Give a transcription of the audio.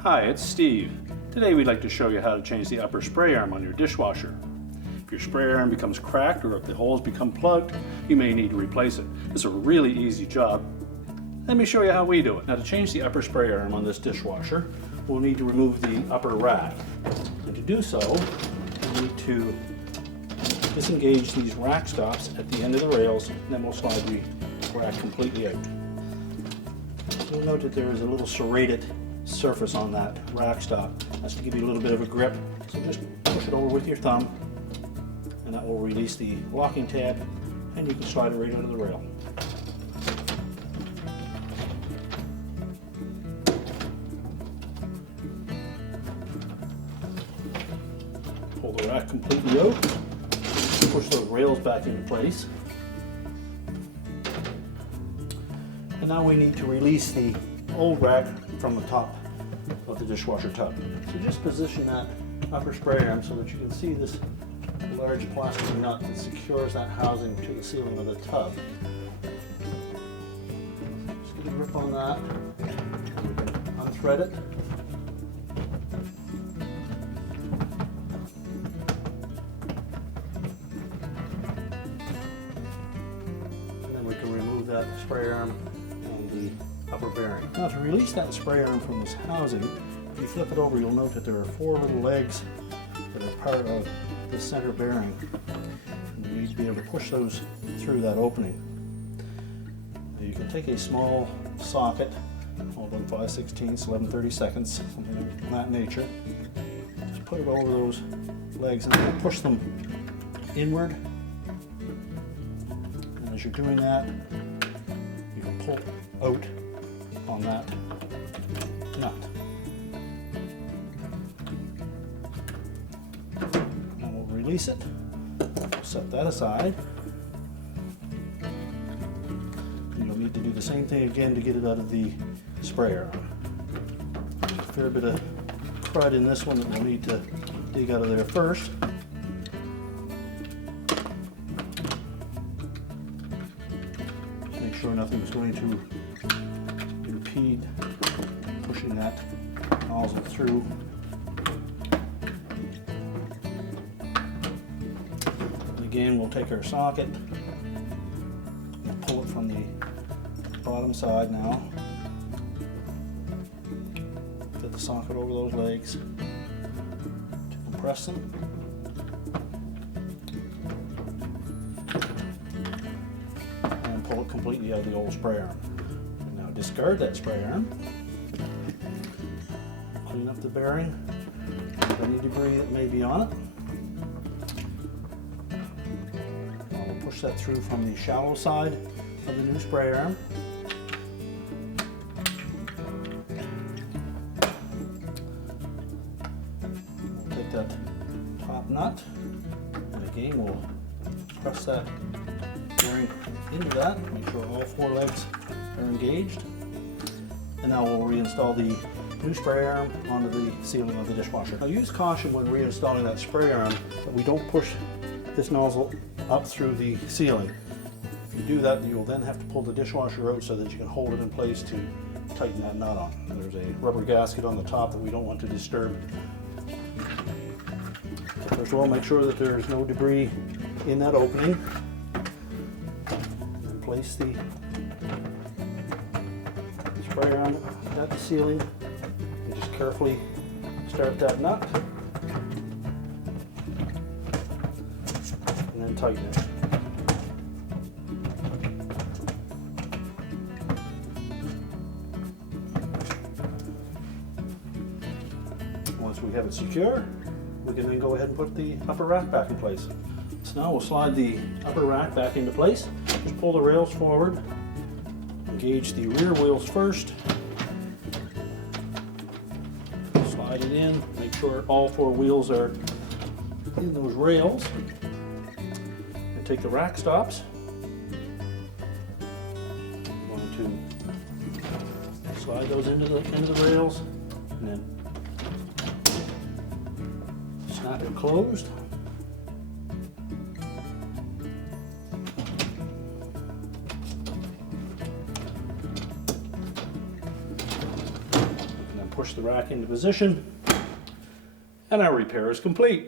Hi, it's Steve. Today we'd like to show you how to change the upper spray arm on your dishwasher. If your spray arm becomes cracked or if the holes become plugged, you may need to replace it. It's a really easy job. Let me show you how we do it. Now, to change the upper spray arm on this dishwasher, we'll need to remove the upper rack. And to do so, we need to disengage these rack stops at the end of the rails, and then we'll slide the rack completely out. You'll note that there is a little serrated surface on that rack stop. That's to give you a little bit of a grip. So just push it over with your thumb, and that will release the locking tab, and you can slide it right out of the rail. Pull the rack completely out, push those rails back into place. And now we need to release the old rack from the top of the dishwasher tub. So just position that upper spray arm so that you can see this large plastic nut that secures that housing to the ceiling of the tub. Just get a grip on that. Unthread it. And then we can remove that spray arm and the upper bearing. Now, to release that spray arm from this housing, if you flip it over, you'll note that there are 4 little legs that are part of the center bearing. And you need to be able to push those through that opening. Now, you can take a small socket, about 5/16, 11/32, something of that nature. Just put it over those legs and then push them inward. And as you're doing that, you can pull out on that nut. Now we'll release it, set that aside. And you'll need to do the same thing again to get it out of the spray arm. There's a fair bit of crud in this one that we'll need to dig out of there first. Make sure nothing's going to impede pushing that nozzle through. And again, we'll take our socket and pull it from the bottom side now. Fit the socket over those legs to compress them. And pull it completely out of the old spray arm. Now discard that spray arm. Clean up the bearing, any debris that may be on it. Now we'll push that through from the shallow side of the new spray arm. We'll take that top nut, and again we'll press that bearing into that, make sure all 4 legs are engaged. And now we'll reinstall the new spray arm onto the ceiling of the dishwasher. Now use caution when reinstalling that spray arm that we don't push this nozzle up through the ceiling. If you do that, you'll then have to pull the dishwasher out so that you can hold it in place to tighten that nut on. There's a rubber gasket on the top that we don't want to disturb. So first of all, make sure that there's no debris in that opening. And place the spray arm at the ceiling. Just carefully start that nut and then tighten it. Once we have it secure, we can then go ahead and put the upper rack back in place. So now we'll slide the upper rack back into place. Just pull the rails forward, engage the rear wheels first. Slide it in, make sure all 4 wheels are in those rails. And take the rack stops. I'm going to slide those into the rails and then snap it closed. push the rack into position, and our repair is complete.